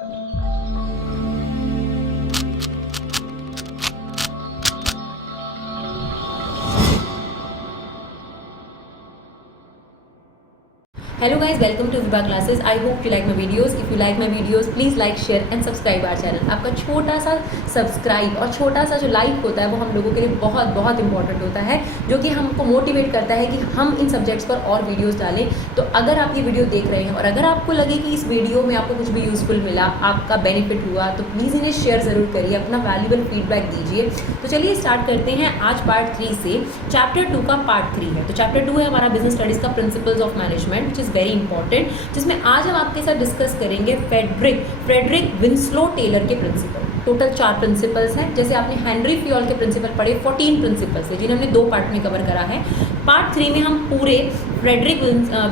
Hello guys, welcome to Viva Classes. I hope you like my videos. If you like my videos, please like, share and subscribe our channel. आपका छोटा सा subscribe और छोटा सा जो like होता है वो हम लोगों के लिए बहुत बहुत इंपॉर्टेंट होता है, जो कि हमको मोटिवेट करता है कि हम इन सब्जेक्ट्स पर और वीडियोस डालें। तो अगर आप ये वीडियो देख रहे हैं और अगर आपको लगे कि इस वीडियो में आपको कुछ भी यूज़फुल मिला, आपका बेनिफिट हुआ, तो प्लीज़ इन्हें शेयर ज़रूर करिए, अपना वैल्यूबल फीडबैक दीजिए। तो चलिए स्टार्ट करते हैं आज पार्ट 3 से। चैप्टर 2 का पार्ट 3 है। तो चैप्टर 2 है हमारा बिजनेस स्टडीज़ का principles of management, which is very important, जिसमें आज हम आपके साथ डिस्कस करेंगे फ्रेडरिक विंस्लो टेलर के प्रिंसिपल। टोटल 4 प्रिंसिपल्स हैं। जैसे आपने हेनरी फियोल के प्रिंसिपल पढ़े, 14 प्रिंसिपल्स है जिन्हें हमने 2 पार्ट में कवर करा है। पार्ट 3 में हम पूरे फ्रेडरिक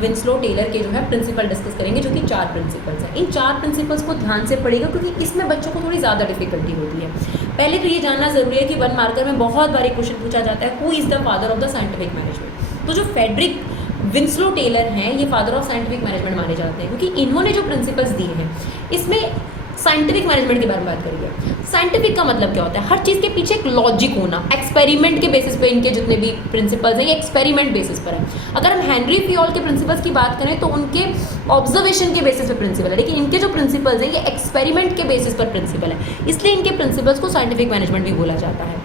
विंस्लो टेलर के जो है प्रिंसिपल डिस्कस करेंगे, जो कि 4 प्रिंसिपल्स हैं। इन 4 प्रिंसिपल्स को ध्यान से पढ़िएगा, क्योंकि इसमें बच्चों को थोड़ी ज़्यादा डिफिकल्टी होती है। पहले तो ये जानना ज़रूरी है कि 1 मार्कर में बहुत बार क्वेश्चन पूछा जाता है, who is the father of the scientific management. तो जो फ्रेडरिक विंस्लो टेलर हैं, ये फादर ऑफ साइंटिफिक मैनेजमेंट माने जाते हैं, क्योंकि इन्होंने जो प्रिंसिपल्स दिए हैं इसमें साइंटिफिक मैनेजमेंट के बारे में बात करिए। साइंटिफिक का मतलब क्या होता है? हर चीज़ के पीछे एक लॉजिक होना। एक्सपेरिमेंट के बेसिस पे इनके जितने भी प्रिंसिपल्स हैं ये एक्सपेरिमेंट बेसिस पर है। अगर हम हेनरी फियोल के प्रिंसिपल्स की बात करें तो उनके ऑब्जर्वेशन के बेसिस पर प्रिंसिपल है, लेकिन इनके जो प्रिंसिपल्स हैं ये एक्सपेरिमेंट के बेसिस पर प्रिंसिपल है, इसलिए इनके प्रिंसिपल्स को साइंटिफिक मैनेजमेंट भी बोला जाता है।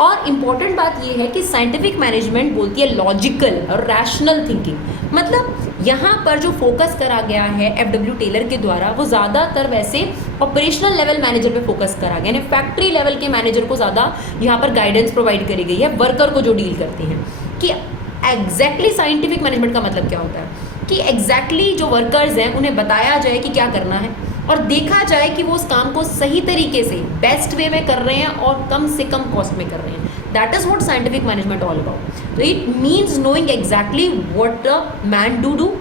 और इम्पॉर्टेंट बात यह है कि साइंटिफिक मैनेजमेंट बोलती है लॉजिकल और रैशनल थिंकिंग। मतलब यहाँ पर जो फोकस करा गया है एफडब्ल्यू टेलर के द्वारा, वो ज़्यादातर वैसे ऑपरेशनल लेवल मैनेजर पे फोकस करा गया, यानी फैक्ट्री लेवल के मैनेजर को ज़्यादा यहाँ पर गाइडेंस प्रोवाइड करी गई है, वर्कर को जो डील करते हैं। कि एग्जैक्टली साइंटिफिक मैनेजमेंट का मतलब क्या होता है कि एग्जैक्टली जो वर्कर्स हैं उन्हें बताया जाए कि क्या करना है और देखा जाए कि वो उस काम को सही तरीके से बेस्ट वे में कर रहे हैं और कम से कम कॉस्ट में कर रहे हैं। That is what scientific management all about. तो it means knowing exactly what the man do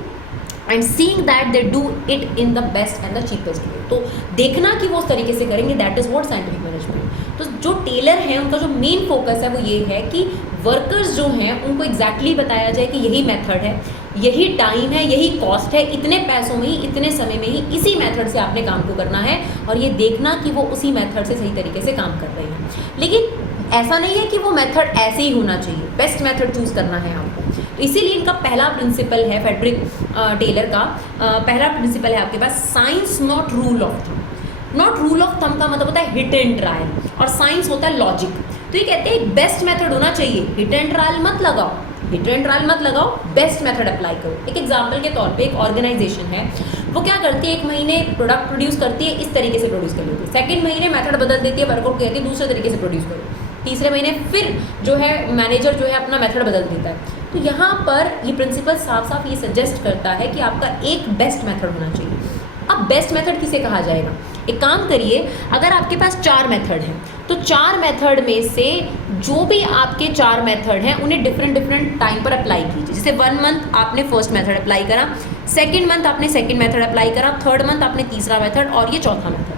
and seeing that they do it in the best and the cheapest way. तो देखना कि वो उस तरीके से करेंगे, that is what scientific management. तो जो टेलर हैं उनका जो मेन फोकस है वो ये है कि वर्कर्स जो हैं उनको एग्जैक्टली बताया जाए कि यही मेथड है, यही टाइम है, यही कॉस्ट है, इतने पैसों में ही, इतने समय में ही इसी मेथड से आपने काम को करना है, और ये देखना कि वो उसी मेथड से सही तरीके से काम कर रहे हैं। लेकिन ऐसा नहीं है कि वो मेथड ऐसे ही होना चाहिए, बेस्ट मेथड चूज़ करना है आपको। तो इसीलिए इनका पहला प्रिंसिपल है फ्रेडरिक टेलर का पहला प्रिंसिपल है आपके पास, science not rule of thumb. Not rule of thumb का मतलब होता है हिट एंड ट्रायल, और साइंस होता है लॉजिक। तो ये कहते हैं एक बेस्ट मेथड होना चाहिए, हिट एंड ट्रायल मत लगाओ, हिट एंड ट्रायल मत लगाओ, बेस्ट मेथड अप्लाई करो। एक एग्जांपल के तौर पे एक ऑर्गेनाइजेशन है, वो क्या करती है, एक महीने प्रोडक्ट प्रोड्यूस करती है, इस तरीके से प्रोड्यूस कर लेती है, सेकंड महीने मेथड बदल देती है, वर्कआउट कहती है दूसरे तरीके से प्रोड्यूस करो, तीसरे महीने फिर जो है मैनेजर जो है अपना मेथड बदल देता है। तो यहाँ पर ये प्रिंसिपल साफ साफ ये सजेस्ट करता है कि आपका एक बेस्ट मेथड होना चाहिए। अब बेस्ट मेथड किसे कहा जाएगा? एक काम करिए, अगर आपके पास 4 मेथड हैं तो 4 मेथड में से जो भी आपके 4 मेथड हैं उन्हें डिफरेंट टाइम पर अप्लाई कीजिए। जैसे 1 मंथ आपने फर्स्ट मेथड अप्लाई करा, सेकंड मंथ आपने सेकंड मेथड अप्लाई करा, थर्ड मंथ आपने तीसरा मेथड और ये चौथा मेथड।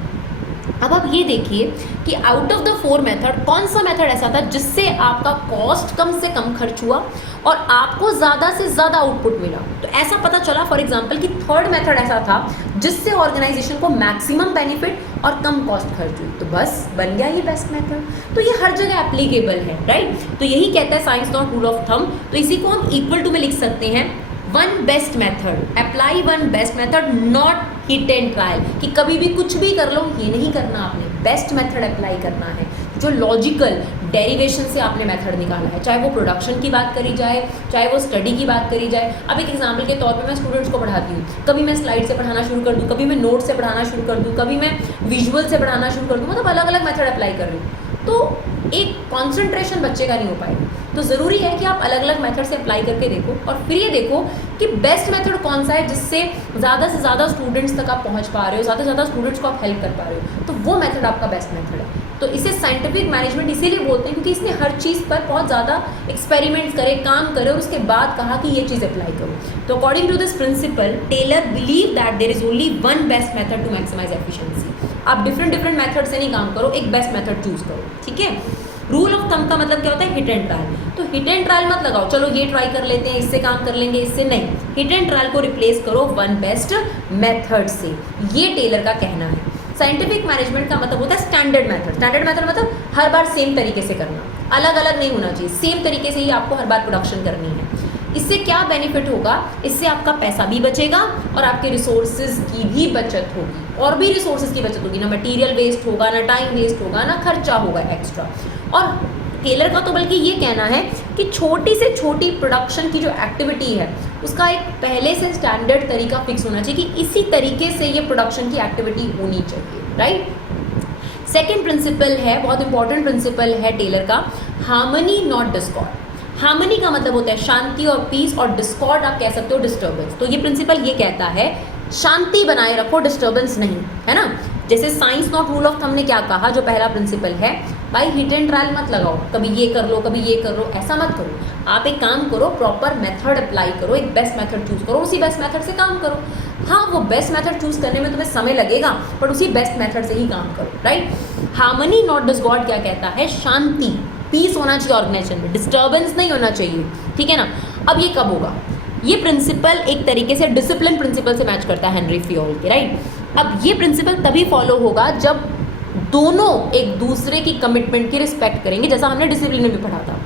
अब आप ये देखिए कि आउट ऑफ द 4 मेथड कौन सा मेथड ऐसा था जिससे आपका कॉस्ट कम से कम खर्च हुआ और आपको ज़्यादा से ज़्यादा आउटपुट मिला। तो ऐसा पता चला फॉर एग्जांपल कि थर्ड मेथड ऐसा था जिससे ऑर्गेनाइजेशन को मैक्सिमम बेनिफिट और कम कॉस्ट खर्च हुई, तो बस बन गया ये बेस्ट मेथड। तो ये हर जगह एप्लीकेबल है, राइट। तो यही कहता है science not rule of thumb. तो इसी को हम इक्वल टू में लिख सकते हैं, one best method, apply one best method, not hit and trial, कि कभी भी कुछ भी कर लो ये नहीं करना, आपने बेस्ट मेथड अप्लाई करना है, जो लॉजिकल डेरिवेशन से आपने मेथड निकाला है, चाहे वो प्रोडक्शन की बात करी जाए, चाहे वो स्टडी की बात करी जाए। अब एक एग्जांपल के तौर पे मैं स्टूडेंट्स को पढ़ाती हूँ, कभी मैं स्लाइड से पढ़ाना शुरू कर दूँ, कभी मैं नोट से पढ़ाना शुरू कर दूँ, कभी मैं विजुअल से पढ़ाना शुरू कर दूँ, मतलब अलग अलग मेथड अप्लाई कर रही हूँ, तो एक कॉन्सेंट्रेशन बच्चे का नहीं हो पाएगा। तो ज़रूरी है कि आप अलग अलग मेथड से अप्लाई करके देखो और फिर ये देखो कि बेस्ट मेथड कौन सा है जिससे ज़्यादा से ज़्यादा स्टूडेंट्स तक आप पहुंच पा रहे हो, ज़्यादा से ज़्यादा स्टूडेंट्स को आप हेल्प कर पा रहे हो, तो वो मेथड आपका बेस्ट मेथड है। तो इसे साइंटिफिक मैनेजमेंट इसीलिए बोलते हैं क्योंकि इसने हर चीज़ पर बहुत ज़्यादा एक्सपेरिमेंट्स करे, काम करे और उसके बाद कहा कि ये चीज़ अप्लाई करो। तो according to this principle Taylor believe that there is only one best method to maximize efficiency. आप डिफरेंट मेथड से नहीं काम करो, एक बेस्ट मेथड चूज करो, ठीक है। रूल ऑफ थंब का मतलब क्या होता है? Hit and trial. तो हिट एंड ट्रायल मत लगाओ, चलो ये ट्राई कर लेते हैं, इससे काम कर लेंगे, इससे नहीं। हिट एंड ट्रायल को रिप्लेस करो वन बेस्ट मेथड से, ये टेलर का कहना है। साइंटिफिक मैनेजमेंट का मतलब होता है स्टैंडर्ड मेथड। स्टैंडर्ड मेथड मतलब हर बार सेम तरीके से करना, अलग अलग नहीं होना चाहिए, सेम तरीके से ही आपको हर बार प्रोडक्शन करनी है। इससे क्या बेनिफिट होगा, इससे आपका पैसा भी बचेगा और आपके रिसोर्सेज की भी बचत होगी, और भी रिसोर्सेज की बचत होगी, ना मटेरियल वेस्ट होगा, ना टाइम वेस्ट होगा, ना खर्चा होगा एक्स्ट्रा। और टेलर का तो बल्कि ये कहना है कि छोटी से छोटी प्रोडक्शन की जो एक्टिविटी है उसका एक पहले से स्टैंडर्ड तरीका फिक्स होना चाहिए कि इसी तरीके से ये प्रोडक्शन की एक्टिविटी होनी चाहिए, राइट। सेकेंड प्रिंसिपल है, बहुत इंपॉर्टेंट प्रिंसिपल है टेलर का, हार्मनी नॉट डिस्कॉर्ड। हार्मनी का मतलब होता है शांति और पीस, और डिस्कॉर्ड आप कह सकते हो डिस्टर्बेंस। तो ये प्रिंसिपल ये कहता है शांति बनाए रखो, डिस्टर्बेंस नहीं, है ना। जैसे science not rule of thumb ने क्या कहा, जो पहला प्रिंसिपल है, भाई हिट एंड ट्रायल मत लगाओ, कभी ये कर लो कभी ये कर लो, ऐसा मत करो। आप एक काम करो, प्रॉपर मेथड अप्लाई करो, एक बेस्ट मेथड चूज करो, उसी बेस्ट मेथड से काम करो। हाँ, वो बेस्ट मेथड चूज करने में तुम्हें समय लगेगा, पर उसी बेस्ट मेथड से ही काम करो, राइट। हार्मनी नॉट डिसगॉर्ड क्या कहता है, शांति पीस होना चाहिए ऑर्गेनाइजेशन में, डिस्टर्बेंस नहीं होना चाहिए, ठीक है ना। अब ये कब होगा, ये प्रिंसिपल एक तरीके से डिसिप्लिन प्रिंसिपल से मैच करता है हेनरी फियोल के, राइट। अब ये प्रिंसिपल तभी फॉलो होगा जब दोनों एक दूसरे की कमिटमेंट की रिस्पेक्ट करेंगे, जैसा हमने डिसिप्लिन में भी पढ़ा था।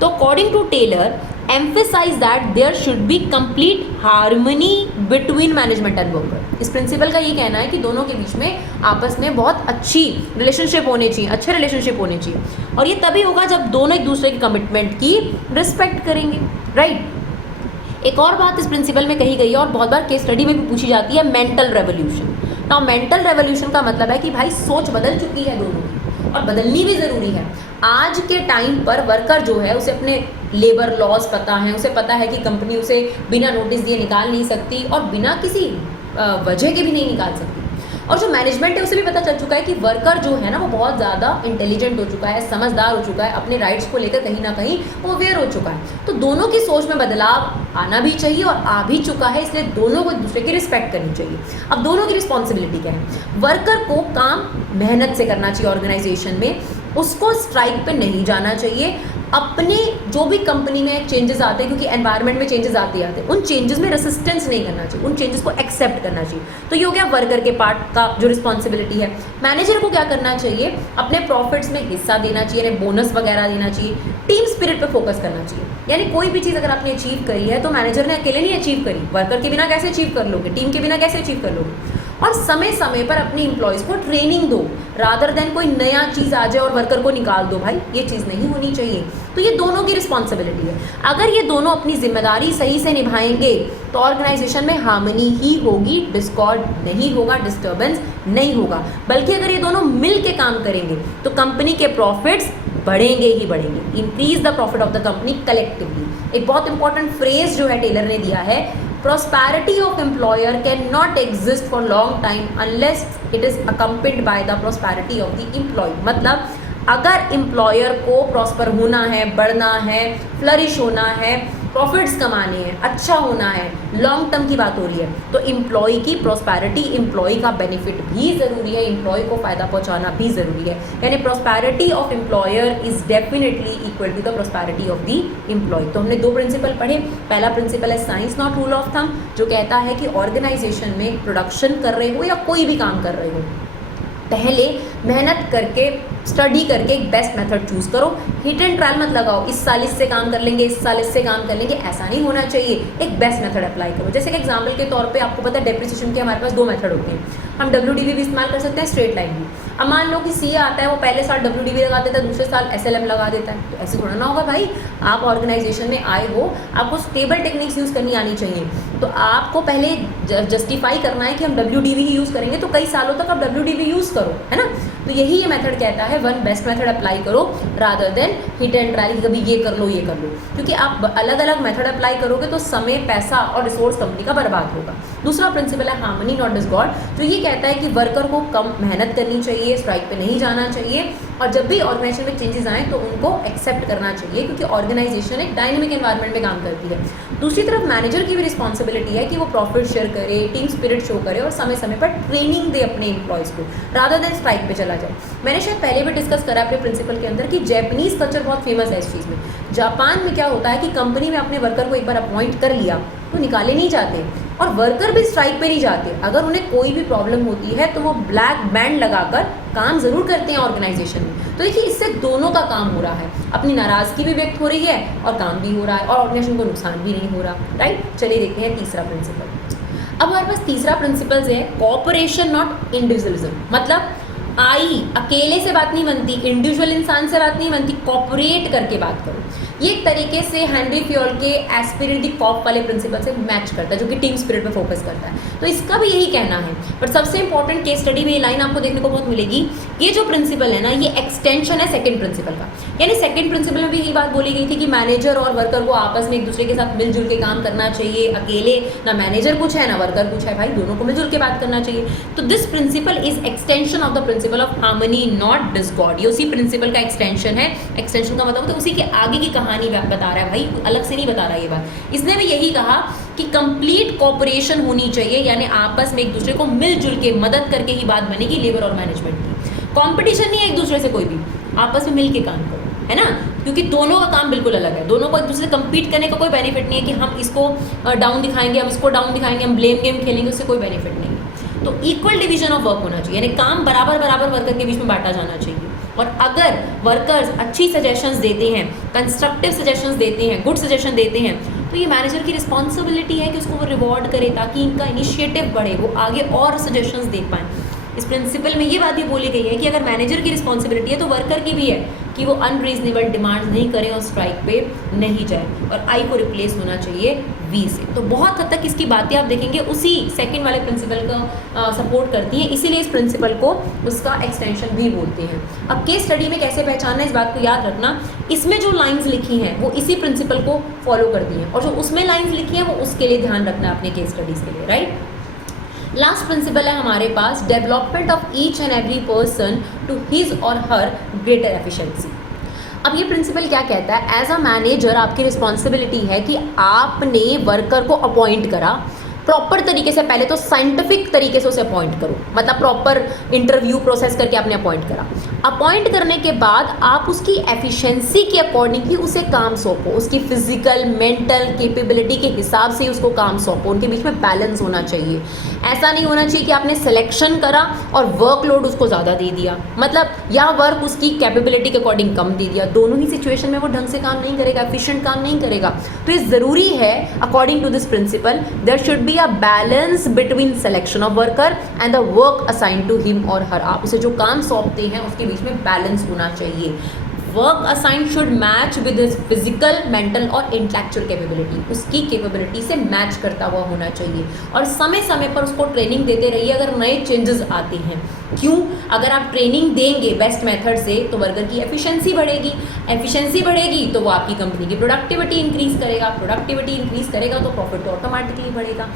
तो according to Taylor emphasize that there should be complete harmony between management and worker। इस प्रिंसिपल का ये कहना है कि दोनों के बीच में आपस में बहुत अच्छी रिलेशनशिप होनी चाहिए, अच्छे रिलेशनशिप होने चाहिए, और ये तभी होगा जब दोनों एक दूसरे की कमिटमेंट की रिस्पेक्ट करेंगे, राइट। एक और बात इस प्रिंसिपल में कही गई है और बहुत बार केस स्टडी में भी पूछी जाती है, mental revolution. Now mental revolution का मतलब है कि भाई सोच बदल चुकी है दोनों की, और बदलनी भी ज़रूरी है। आज के टाइम पर वर्कर जो है उसे अपने लेबर लॉज पता है, उसे पता है कि कंपनी उसे बिना नोटिस दिए निकाल नहीं सकती और बिना किसी वजह के भी नहीं निकाल सकती। और जो मैनेजमेंट है उसे भी पता चल चुका है कि वर्कर जो है ना वो बहुत ज़्यादा इंटेलिजेंट हो चुका है, समझदार हो चुका है, अपने राइट्स को लेकर कहीं ना कहीं वो अवेयर हो चुका है। तो दोनों की सोच में बदलाव आना भी चाहिए और आ भी चुका है, इसलिए दोनों को एक दूसरे की रिस्पेक्ट करनी चाहिए। अब दोनों की रिस्पॉन्सिबिलिटी क्या है, वर्कर को काम मेहनत से करना चाहिए ऑर्गेनाइजेशन में, उसको स्ट्राइक पे नहीं जाना चाहिए, अपने जो भी कंपनी में चेंजेस आते हैं, क्योंकि एनवायरनमेंट में चेंजेस आते हैं, उन चेंजेस में रेसिस्टेंस नहीं करना चाहिए, उन चेंजेस को एक्सेप्ट करना चाहिए। तो ये हो गया वर्कर के पार्ट का जो रिस्पॉन्सिबिलिटी है। मैनेजर को क्या करना चाहिए, अपने प्रॉफिट्स में हिस्सा देना चाहिए, यानी बोनस वगैरह देना चाहिए, टीम स्पिरिट पे फोकस करना चाहिए। यानी कोई भी चीज़ अगर आपने अचीव करी है तो मैनेजर ने अकेले नहीं अचीव करी, वर्कर के बिना कैसे अचीव कर लोगे, टीम के बिना कैसे अचीव कर लोगे। और समय समय पर अपने एम्प्लॉयज़ को ट्रेनिंग दो, रादर देन कोई नया चीज़ आ जाए और वर्कर को निकाल दो, भाई ये चीज़ नहीं होनी चाहिए। तो ये दोनों की रिस्पॉन्सिबिलिटी है। अगर ये दोनों अपनी जिम्मेदारी सही से निभाएंगे तो ऑर्गेनाइजेशन में हार्मनी ही होगी, डिस्कॉर्ड नहीं होगा, डिस्टर्बेंस नहीं होगा। बल्कि अगर ये दोनों मिल के काम करेंगे तो कंपनी के प्रॉफिट्स बढ़ेंगे ही बढ़ेंगे। Increase the profit of the company collectively. एक बहुत इंपॉर्टेंट फ्रेज जो है टेलर ने दिया है, prosperity of employer cannot exist for long time unless it is accompanied by the prosperity of the employee। मतलब अगर एम्प्लॉयर को प्रॉस्पर होना है, बढ़ना है, फ्लरिश होना है, प्रॉफिट्स कमाने हैं, अच्छा होना है, लॉन्ग टर्म की बात हो रही है, तो एम्प्लॉय की प्रॉस्पेरिटी, एम्प्लॉय का बेनिफिट भी ज़रूरी है, एम्प्लॉय को फ़ायदा पहुंचाना भी ज़रूरी है। यानी prosperity of employer is definitely equal to the prosperity of the employee. तो हमने दो प्रिंसिपल पढ़े। पहला प्रिंसिपल है science not rule of thumb, जो कहता है कि ऑर्गेनाइजेशन में प्रोडक्शन कर रहे हो या कोई भी काम कर रहे हो, पहले मेहनत करके स्टडी करके एक बेस्ट मेथड चूज़ करो। हिट एंड ट्रायल मत लगाओ, इस साल इससे काम कर लेंगे, इस साल इससे काम कर लेंगे, ऐसा नहीं होना चाहिए। एक बेस्ट मेथड अप्लाई करो। जैसे कि एग्जाम्पल के तौर पे आपको पता है डेप्रिसिएशन के हमारे पास दो मेथड होते हैं, हम WDV भी इस्तेमाल कर सकते हैं, स्ट्रेट लाइन भी। अब मान लो कि CA आता है, वो पहले साल WDV लगा देता है, दूसरे साल SLM लगा देता है, तो ऐसे थोड़ा ना होगा भाई। आप ऑर्गेनाइजेशन में आए हो, आपको स्टेबल टेक्निक्स यूज़ करनी आनी चाहिए, तो आपको पहले जस्टिफाई करना है कि हम WDV ही यूज़ करेंगे, तो कई सालों तक आप WDV यूज़ करो, है ना। तो यही ये मेथड कहता है, वन बेस्ट मेथड अप्लाई करो rather than hit and trial, कभी ये कर लो ये कर लो, क्योंकि आप अलग अलग मेथड अप्लाई करोगे तो समय, पैसा और रिसोर्स कंपनी का बर्बाद होगा। दूसरा प्रिंसिपल है हार्मनी नॉट डिसकॉर्ड, जो ये कहता है कि वर्कर को कम मेहनत करनी चाहिए, स्ट्राइक पे नहीं जाना चाहिए, और जब भी ऑर्गेनाइजेशन में चेंजेस आए तो उनको एक्सेप्ट करना चाहिए, क्योंकि ऑर्गेनाइजेशन एक डायनेमिक एनवायरनमेंट में काम करती है। दूसरी तरफ मैनेजर की भी रिस्पॉन्सिबिलिटी है कि वो प्रॉफिट शेयर करे, टीम स्पिरिट शो करे और समय समय पर ट्रेनिंग दे अपने एम्प्लॉयज़ को, रादर देन स्ट्राइक पे चला जाए। मैंने शायद पहले भी डिस्कस करा अपने प्रिंसिपल के अंदर कि जैपनीज कल्चर बहुत फेमस है इस चीज़ में। जापान में क्या होता है कि कंपनी में अपने वर्कर को एक बार अपॉइंट कर लिया तो निकाले नहीं जाते, और वर्कर भी स्ट्राइक पे नहीं जाते। अगर उन्हें कोई भी प्रॉब्लम होती है तो वो ब्लैक बैंड लगाकर काम ज़रूर करते हैं ऑर्गेनाइजेशन में। तो देखिए इससे दोनों का काम हो रहा है, अपनी नाराज़गी भी व्यक्त हो रही है और काम भी हो रहा है और ऑर्गेनाइजेशन को नुकसान भी नहीं हो रहा, राइट। चलिए देखते हैं तीसरा प्रिंसिपल। अब हमारे पास तीसरा प्रिंसिपल है कॉपरेशन नॉट इंडिविजुअलिज्म। मतलब अकेले से बात नहीं बनती, इंडिविजुअल इंसान से बात नहीं बनती, कॉपरेट करके बात करो। ये एक तरीके से हेनरी फ्योल के एस्पिरिट द कॉप वाले प्रिंसिपल से मैच करता है, जो कि टीम स्पिरिट पे फोकस करता है। तो इसका भी यही कहना है। पर सबसे इंपॉर्टेंट केस स्टडी में ये लाइन आपको देखने को बहुत मिलेगी। ये जो प्रिंसिपल है ना, ये एक्सटेंशन है सेकंड प्रिंसिपल का। यानी सेकंड प्रिंसिपल में भी यही बात बोली गई थी कि मैनेजर और वर्कर को आपस में एक दूसरे के साथ मिलजुल के काम करना चाहिए। अकेले ना मैनेजर कुछ है ना वर्कर कुछ है, भाई दोनों को मिलजुल के बात करना चाहिए। तो this principle is extension of the principle of harmony not Discord. ये उसी प्रिंसिपल का एक्सटेंशन है। एक्सटेंशन का मतलब तो उसी के आगे की कहानी बता रहा है, भाई अलग से नहीं बता रहा ये बात। इसने भी यही कहा कि कंप्लीट कोऑपरेशन होनी चाहिए, यानी आपस में एक दूसरे को मिलजुल के मदद करके ही बात बनेगी लेबर और मैनेजमेंट की। कंपटीशन नहीं है एक दूसरे से, कोई भी आपस में मिल के काम करो, है ना। क्योंकि दोनों का काम बिल्कुल अलग है, दोनों को एक दूसरे से कम्पीट करने का कोई बेनिफिट नहीं है कि हम इसको डाउन दिखाएंगे, हम इसको डाउन दिखाएंगे, हम ब्लेम गेम खेलेंगे, उससे कोई बेनिफिट नहीं है। तो इक्वल डिवीजन ऑफ वर्क होना चाहिए, यानी काम बराबर बराबर वर्कर के बीच में बांटा जाना चाहिए। और अगर वर्कर्स अच्छी सजेशंस देते हैं, कंस्ट्रक्टिव सजेशंस देते हैं, गुड सजेशन देते हैं, तो ये मैनेजर की रिस्पॉन्सिबिलिटी है कि उसको वो रिवॉर्ड करे ताकि इनका इनिशिएटिव बढ़े, वो आगे और सजेशंस दे पाएँ। इस प्रिंसिपल में ये बात भी बोली गई है कि अगर मैनेजर की रिस्पॉन्सिबिलिटी है तो वर्कर की भी है कि वो अनरीजनेबल डिमांड्स नहीं करें और स्ट्राइक पे नहीं जाए, और आई को रिप्लेस होना चाहिए वी से। तो बहुत हद तक इसकी बातें आप देखेंगे उसी सेकंड वाले प्रिंसिपल का सपोर्ट करती हैं, इसीलिए इस प्रिंसिपल को उसका एक्सटेंशन भी बोलते हैं। अब केस स्टडी में कैसे पहचानना है इस बात को याद रखना, इसमें जो लाइन्स लिखी हैं वो इसी प्रिंसिपल को फॉलो करती हैं, और जो उसमें लाइन्स लिखी हैं वो उसके लिए ध्यान रखना है अपने केस स्टडीज़ के लिए, राइट। लास्ट प्रिंसिपल है हमारे पास development of each and every person to his और हर ग्रेटर एफिशिएंसी। अब ये प्रिंसिपल क्या कहता है, एज अ मैनेजर आपकी रिस्पॉन्सिबिलिटी है कि आपने वर्कर को अपॉइंट करा प्रॉपर तरीके से, पहले तो साइंटिफिक तरीके से उसे अपॉइंट करो, मतलब प्रॉपर इंटरव्यू प्रोसेस करके आपने अपॉइंट करा। अपॉइंट करने के बाद आप उसकी एफिशिएंसी के अकॉर्डिंग ही उसे काम सौंपो, उसकी फिजिकल मेंटल कैपेबिलिटी के हिसाब से ही उसको काम सौंपो, उनके बीच में बैलेंस होना चाहिए। ऐसा नहीं होना चाहिए कि आपने सिलेक्शन करा और वर्कलोड उसको ज़्यादा दे दिया, मतलब या वर्क उसकी कैपेबिलिटी के अकॉर्डिंग कम दे दिया, दोनों ही सिचुएशन में वो ढंग से काम नहीं करेगा, एफिशिएंट काम नहीं करेगा। तो ये ज़रूरी है, according to this principle there should be a balance between selection of worker and the work assigned to him or her। आप उसे जो काम सौंपते हैं उसके बीच में बैलेंस होना चाहिए। Work assign should match with his physical mental और इंटेलेक्चुअल कैपेबिलिटी, उसकी कैपेबिलिटी से मैच करता हुआ होना चाहिए। और समय समय पर उसको ट्रेनिंग देते रहिए अगर नए चेंजेस आते हैं। क्यों? अगर आप ट्रेनिंग देंगे बेस्ट मेथड से तो वर्कर की एफिशिएंसी बढ़ेगी, एफिशिएंसी बढ़ेगी तो वो आपकी कंपनी की प्रोडक्टिविटी इंक्रीज करेगा, प्रोडक्टिविटी इंक्रीज करेगा तो प्रॉफिट तो ऑटोमेटिकली बढ़ेगा।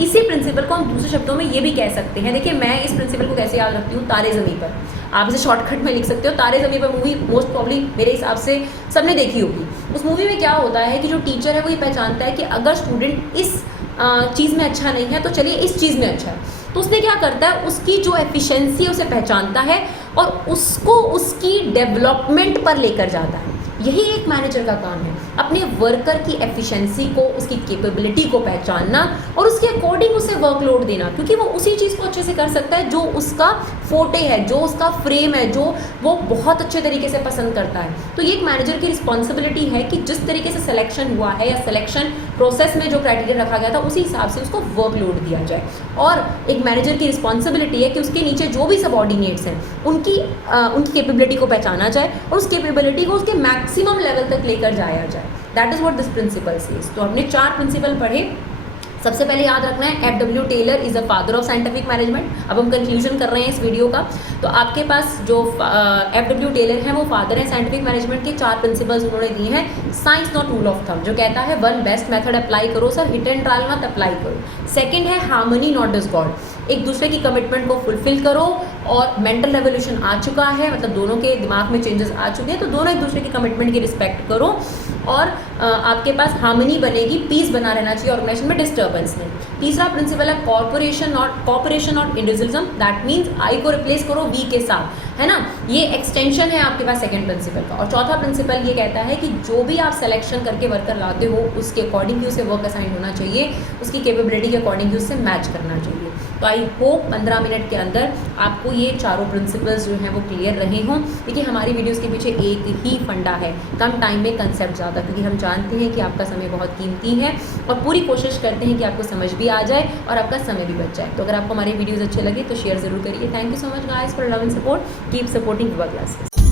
इसी प्रिंसिपल को हम दूसरे शब्दों में ये भी कह सकते हैं, देखिए मैं इस प्रिंसिपल को कैसे याद रखती हूँ, तारे ज़मीन पर। आप इसे शॉर्टकट में लिख सकते हो, तारे ज़मीन पर मूवी मोस्ट प्रॉब्ली मेरे हिसाब से सबने देखी होगी। उस मूवी में क्या होता है कि जो टीचर है वो ये पहचानता है कि अगर स्टूडेंट इस चीज़ में अच्छा नहीं है तो चलिए इस चीज़ में अच्छा है, तो उसने क्या करता है, उसकी जो एफिशिएंसी है उसे पहचानता है और उसको उसकी डेवलपमेंट पर लेकर जाता है। यही एक मैनेजर का काम है, अपने वर्कर की एफिशिएंसी को, उसकी कैपेबिलिटी को पहचानना और उसके अकॉर्डिंग उसे वर्कलोड देना, क्योंकि वो उसी चीज़ को अच्छे से कर सकता है जो उसका फोटे है, जो उसका फ्रेम है, जो वो बहुत अच्छे तरीके से पसंद करता है। तो ये एक मैनेजर की रिस्पॉन्सिबिलिटी है कि जिस तरीके से सिलेक्शन हुआ है या सिलेक्शन प्रोसेस में जो क्राइटेरिया रखा गया था उसी हिसाब से उसको वर्कलोड दिया जाए। और एक मैनेजर की रिस्पॉन्सिबिलिटी है कि उसके नीचे जो भी सबऑर्डिनेट्स हैं उनकी कैपेबिलिटी को पहचाना जाए और उस कैपेबिलिटी को उसके मैक्सिमम लेवल तक लेकर जाया जाए। That is what this principle says. तो हमने 4 प्रिंसिपल पढ़े। सबसे पहले याद रखना है F.W. Taylor is a father of scientific management. अब हम कंक्लूजन कर रहे हैं इस वीडियो का। तो आपके पास जो F.W. टेलर हैं वो फादर हैं साइंटिफिक मैनेजमेंट के। 4 प्रिंसिपल्स उन्होंने दिए हैं। Science not rule of thumb, जो कहता है 1 बेस्ट मेथड अप्लाई करो सर, हिट एंड ट्रायल मत अप्लाई करो। सेकंड है हार्मनी नॉट डिस्कॉर्ड, एक दूसरे की कमिटमेंट को फुलफिल करो, और मेंटल रेवोल्यूशन आ चुका है, मतलब दोनों के दिमाग में चेंजेस आ चुके हैं, तो दोनों एक दूसरे की कमिटमेंट की रिस्पेक्ट करो, और आपके पास हार्मनी बनेगी, पीस बना रहना चाहिए ऑर्गेनाइजेशन में, डिस्टर्बेंस में। तीसरा प्रिंसिपल है corporation not individualism, that means I को रिप्लेस करो वी के साथ, है ना, ये एक्सटेंशन है आपके पास सेकंड प्रिंसिपल का। और चौथा प्रिंसिपल ये कहता है कि जो भी आप सिलेक्शन करके वर्कर लाते हो उसके अकॉर्डिंग ही उसे वर्क असाइन होना चाहिए, उसकी कैपेबिलिटी के अकॉर्डिंग ही उससे मैच करना चाहिए। तो आई होप 15 मिनट के अंदर आपको ये चारों प्रिंसिपल्स जो हैं वो क्लियर रहे हों। देखिए हमारी वीडियोस के पीछे एक ही फंडा है, कम टाइम में कंसेप्ट ज़्यादा, क्योंकि हम जानते हैं कि आपका समय बहुत कीमती है और पूरी कोशिश करते हैं कि आपको समझ भी आ जाए और आपका समय भी बच जाए। तो अगर आपको हमारे वीडियोज़ अच्छे लगे तो शेयर ज़रूर करिए। Thank you so much guys for love and support, keep supporting Vibha classes.